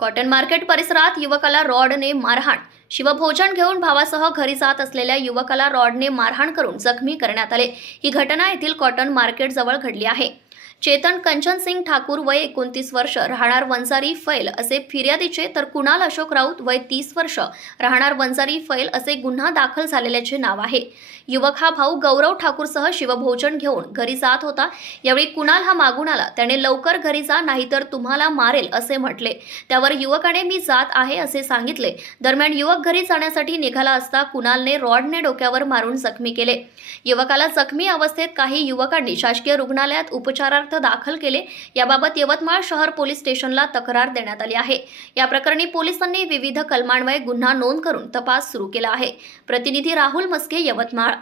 Cotton market परिसरात युवकाला रॉडने मारहाण. शिवभोजन घेऊन भावासह घरी जात असलेल्या युवकाला रॉडने मारहाण करून जखमी करण्यात आले. ही घटना येथील कॉटन मार्केट जवळ घडली आहे. चेतन कंचन सिंग ठाकूर वय एकोणतीस वर्ष राहणार वंजारी फैल असे फिर्यादीचे तर कुणाल अशोक राऊत वय तीस वर्ष राहणार वंजारी फैल असे गुन्हा दाखल झालेल्याचे नाव आहे. युवक हा भाऊ गौरव ठाकूरसह शिवभोजन घेऊन घरी जात होता. यावेळी कुणाल हा मागून आला त्याने लवकर घरी जा नाहीतर तुम्हाला मारेल असे म्हटले. त्यावर युवकाने मी जात आहे असे सांगितले. दरम्यान युवक घरी जाण्यासाठी निघाला असता कुणालने रॉडने डोक्यावर मारून जखमी केले. युवकाला जखमी अवस्थेत काही युवकांनी शासकीय रुग्णालयात उपचार तक्रारार्थ दाखल केले. याबाबत यवतमाळ शहर पोलीस स्टेशनला तक्रार देण्यात आली आहे. या प्रकरणी पोलिसांनी विविध कलमान्वये गुन्हा नोंद करून तपास सुरू केला आहे. प्रतिनिधी राहुल मस्के यवतमाळ.